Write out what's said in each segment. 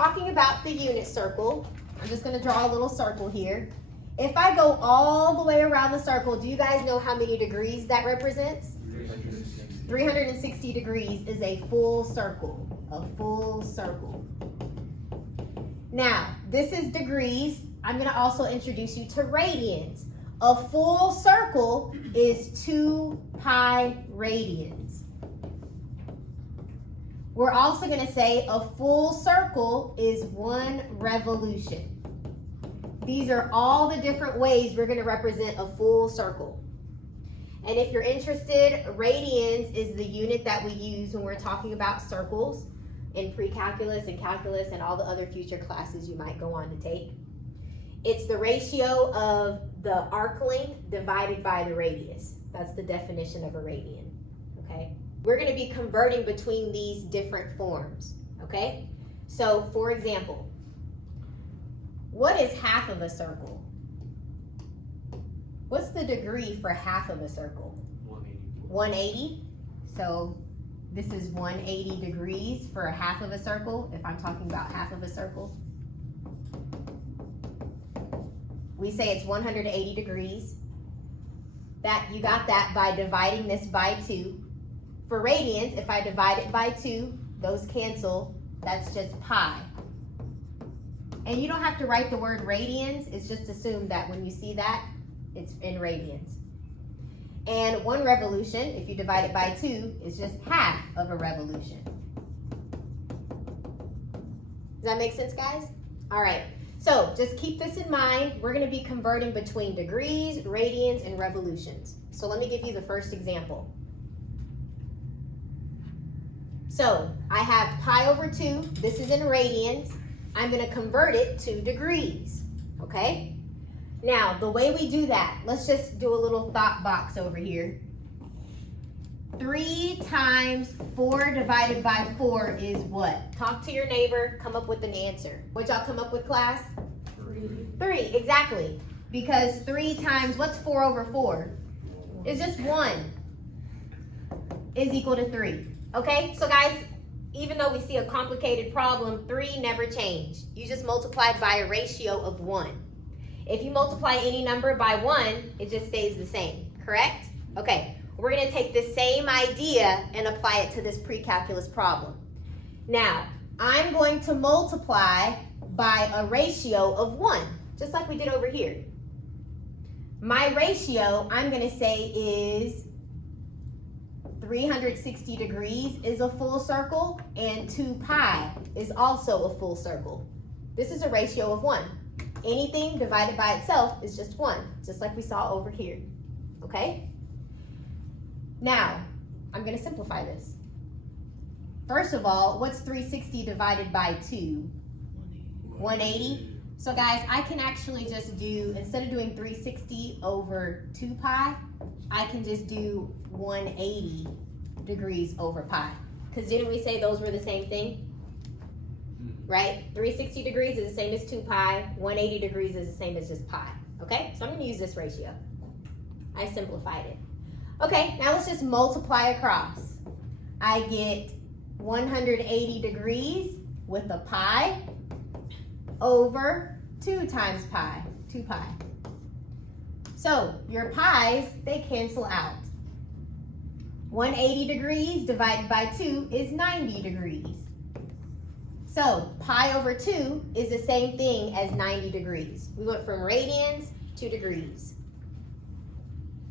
talking about the unit circle, I'm just going to draw a little circle here. If I go all the way around the circle, do you guys know how many degrees that represents? 360 degrees is a full circle. A full circle. Now, this is degrees. I'm going to also introduce you to radians. A full circle is 2 pi radians. We're also going to say a full circle is 1 revolution. These are all the different ways we're going to represent a full circle. And if you're interested, radians is the unit that we use when we're talking about circles in precalculus and calculus and all the other future classes you might go on to take. It's the ratio of the arc length divided by the radius. That's the definition of a radian, okay? We're going to be converting between these different forms, okay? So, for example, what is half of a circle? What's the degree for half of a circle? 180. 180. So this is 180 degrees for a half of a circle, if I'm talking about half of a circle. We say it's 180 degrees. That you got that by dividing this by 2. For radians, if I divide it by 2, those cancel. That's just pi. And you don't have to write the word radians. It's just assume that when you see that, it's in radians. And 1 revolution, if you divide it by 2, is just half of a revolution. Does that make sense, guys? All right. So just keep this in mind. We're going to be converting between degrees, radians, and revolutions. So let me give you the first example. So I have pi over 2. This is in radians. I'm going to convert it to degrees. Okay? Now, the way we do that, let's just do a little thought box over here. 3 times 4 divided by 4 is what? Talk to your neighbor, come up with an answer. What y'all come up with, class? 3, exactly. Because 3 times, what's 4 over 4? It's just 1 is equal to 3. Okay, so guys, even though we see a complicated problem, 3 never changed. You just multiplied by a ratio of 1. If you multiply any number by 1, it just stays the same, correct? Okay, we're going to take the same idea and apply it to this precalculus problem. Now, I'm going to multiply by a ratio of 1, just like we did over here. My ratio, I'm going to say, is 360 degrees is a full circle, and 2 pi is also a full circle. This is a ratio of 1. Anything divided by itself is just 1, just like we saw over here, okay? Now, I'm going to simplify this. First of all, what's 360 divided by 2? 180. So guys, I can actually just do, instead of doing 360 over 2 pi, I can just do 180 degrees over pi. Because didn't we say those were the same thing? Right? 360 degrees is the same as 2 pi. 180 degrees is the same as just pi. Okay? So I'm going to use this ratio. I simplified it. Okay, now let's just multiply across. I get 180 degrees with a pi over 2 times pi, 2 pi. So your pi's, they cancel out. 180 degrees divided by 2 is 90 degrees. So pi over 2 is the same thing as 90 degrees. We went from radians to degrees.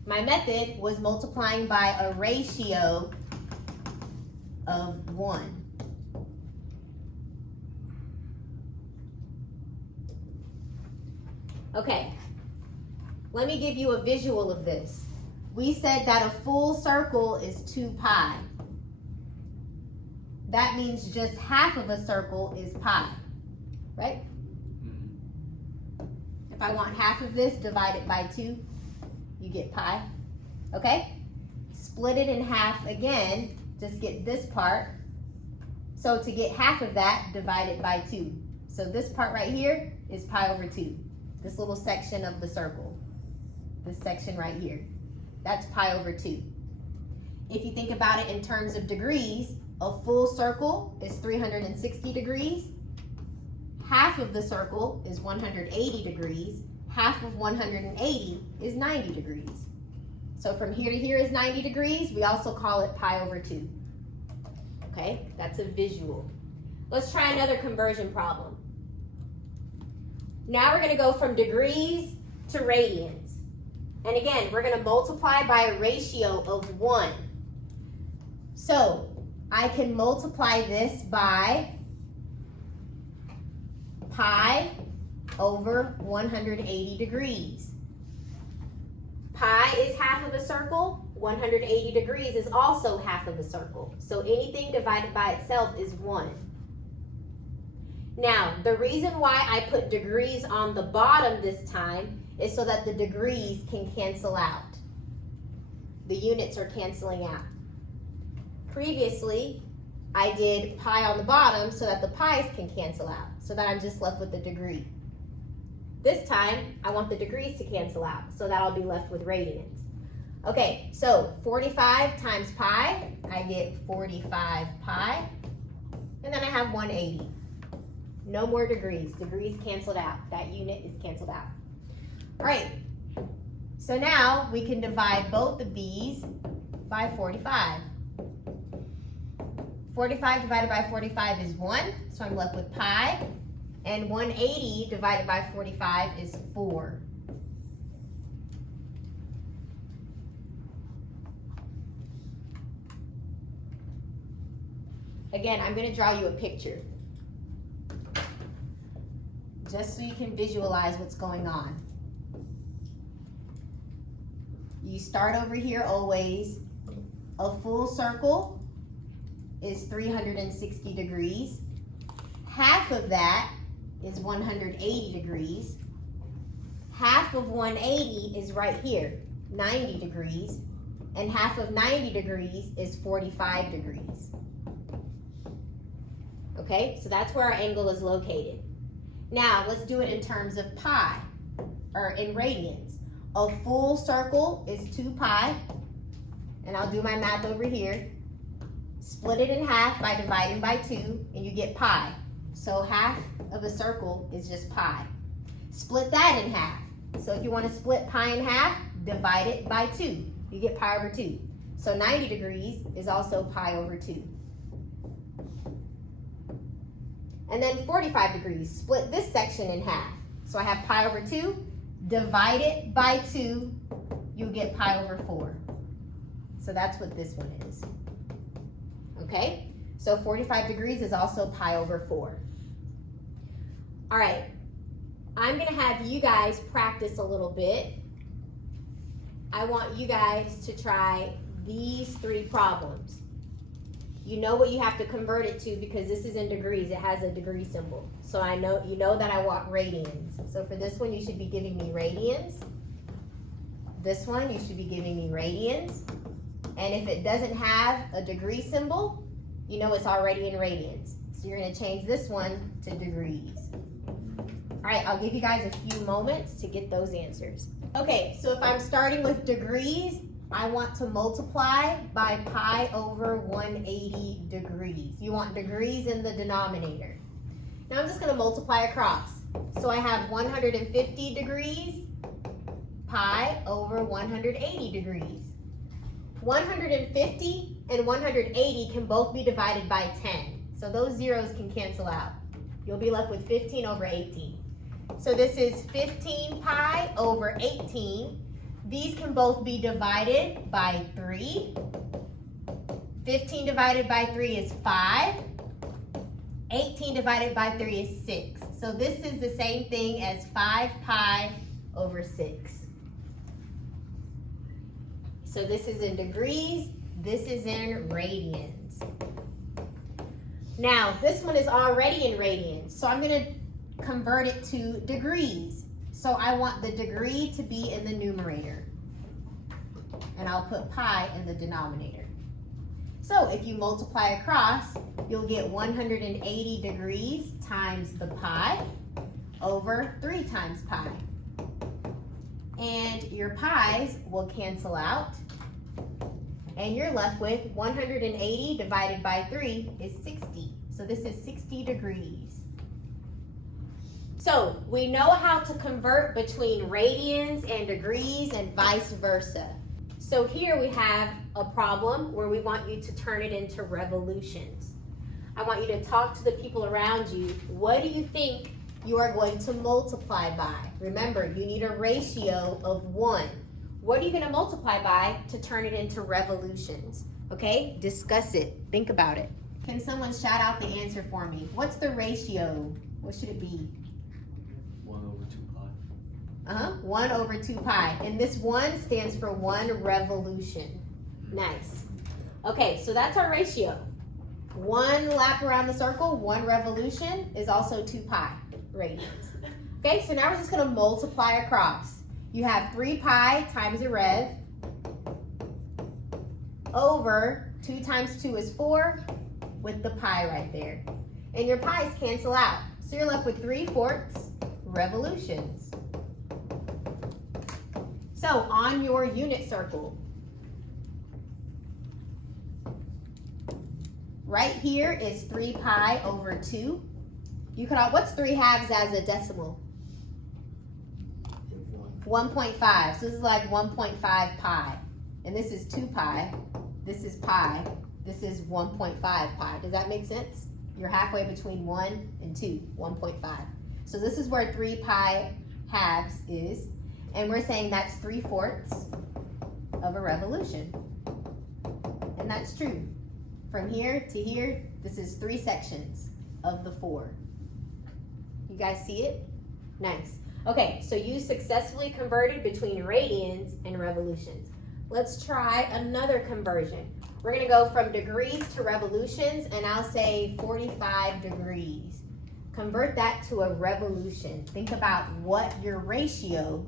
My method was multiplying by a ratio of 1. Okay, let me give you a visual of this. We said that a full circle is 2 pi. That means just half of a circle is pi, right? If I want half of this, divide it by 2, you get pi, okay? Split it in half again, just get this part. So to get half of that, divide it by 2. So this part right here is pi over 2. This little section of the circle, this section right here, that's pi over 2. If you think about it in terms of degrees, a full circle is 360 degrees. half of the circle is 180 degrees. Half of 180 is 90 degrees. So from here to here is 90 degrees. We also call it pi over 2. Okay, that's a visual. Let's try another conversion problem. Now we're going to go from degrees to radians. And again, we're going to multiply by a ratio of 1. So I can multiply this by pi over 180 degrees. Pi is half of a circle. 180 degrees is also half of a circle. So anything divided by itself is 1. Now, the reason why I put degrees on the bottom this time is so that the degrees can cancel out. The units are canceling out. Previously, I did pi on the bottom so that the pi's can cancel out, so that I'm just left with the degree. This time, I want the degrees to cancel out, so that I'll be left with radians. Okay, so 45 times pi, I get 45 pi, and then I have 180. No more degrees. Degrees canceled out. That unit is canceled out. All right, so now we can divide both of these by 45. 45 divided by 45 is 1, so I'm left with pi. And 180 divided by 45 is 4. Again, I'm going to draw you a picture, just so you can visualize what's going on. You start over here always. A full circle is 360 degrees. Half of that is 180 degrees. Half of 180 is right here, 90 degrees. And half of 90 degrees is 45 degrees. Okay, so that's where our angle is located. Now, let's do it in terms of pi, or in radians. A full circle is 2 pi, and I'll do my math over here. Split it in half by dividing by 2, and you get pi. So half of a circle is just pi. Split that in half. So if you want to split pi in half, divide it by 2. You get pi over 2. So 90 degrees is also pi over 2. And then 45 degrees, split this section in half. So I have pi over 2, divide it by 2, you get pi over 4. So that's what this one is. Okay, so 45 degrees is also pi over 4. All right, I'm gonna have you guys practice a little bit. I want you guys to try these 3 problems. You know what you have to convert it to because this is in degrees. It has a degree symbol. So I know you know that I want radians. So for this one, you should be giving me radians. This one, you should be giving me radians. And if it doesn't have a degree symbol, you know it's already in radians. So you're going to change this one to degrees. All right, I'll give you guys a few moments to get those answers. Okay, so if I'm starting with degrees, I want to multiply by pi over 180 degrees. You want degrees in the denominator. Now I'm just going to multiply across. So I have 150 degrees, pi over 180 degrees. 150 and 180 can both be divided by 10. So those zeros can cancel out. You'll be left with 15 over 18. So this is 15 pi over 18. These can both be divided by 3. 15 divided by 3 is 5. 18 divided by 3 is 6. So this is the same thing as 5 pi over 6. So this is in degrees, this is in radians. Now, this one is already in radians, so I'm going to convert it to degrees. So I want the degree to be in the numerator. And I'll put pi in the denominator. So if you multiply across, you'll get 180 degrees times the pi over 3 times pi. And your pi's will cancel out. And you're left with 180 divided by 3 is 60. So this is 60 degrees. So we know how to convert between radians and degrees and vice versa. So here we have a problem where we want you to turn it into revolutions. I want you to talk to the people around you. What do you think you are going to multiply by? Remember, you need a ratio of 1. What are you going to multiply by to turn it into revolutions? Okay, discuss it. Think about it. Can someone shout out the answer for me? What's the ratio? What should it be? 1 over 2 pi. 1 over 2 pi. And this 1 stands for 1 revolution. Nice. Okay, so that's our ratio. 1 lap around the circle, 1 revolution is also 2 pi radians. Okay, so now we're just going to multiply across. You have 3 pi times a rev over 2 times 2 is 4 with the pi right there. And your pi's cancel out. So you're left with 3/4 revolutions. So on your unit circle, right here is 3 pi over 2. You could, what's 3/2 as a decimal? 1.5. So this is like 1.5 pi. And this is 2 pi. This is pi. This is 1.5 pi. Does that make sense? You're halfway between 1 and 2, 1.5. So this is where 3 pi halves is. And we're saying that's 3/4 of a revolution. And that's true. From here to here, this is 3 sections of the 4. You guys see it? Nice. Okay, so you successfully converted between radians and revolutions. Let's try another conversion. We're going to go from degrees to revolutions, and I'll say 45 degrees. Convert that to a revolution. Think about what your ratio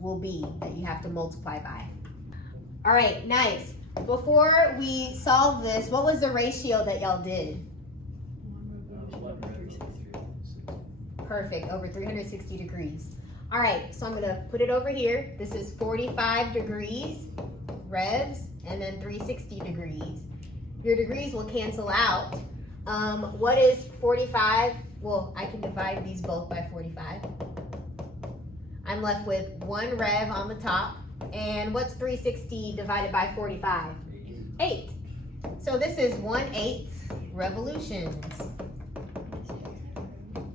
will be that you have to multiply by. All right, nice. Before we solve this, what was the ratio that y'all did? Perfect, over 360 degrees. All right, so I'm gonna put it over here. This is 45 degrees, revs, and then 360 degrees. Your degrees will cancel out. What is 45? Well, I can divide these both by 45. I'm left with 1 rev on the top. And what's 360 divided by 45? 8. So this is 1/8 revolutions.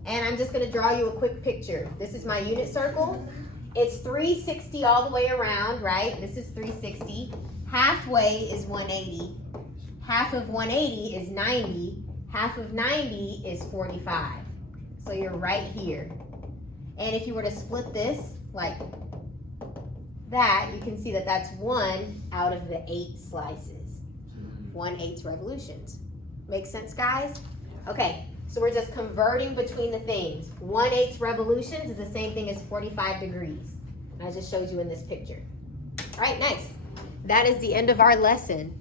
And I'm just going to draw you a quick picture. This is my unit circle. It's 360 all the way around, right? This is 360. Halfway is 180. Half of 180 is 90. Half of 90 is 45. So you're right here. And if you were to split this like that, you can see that that's 1 out of the 8 slices. 1/8 revolutions. Make sense, guys? Okay. So we're just converting between the things. 1/8 revolutions is the same thing as 45 degrees. I just showed you in this picture. All right, nice. That is the end of our lesson.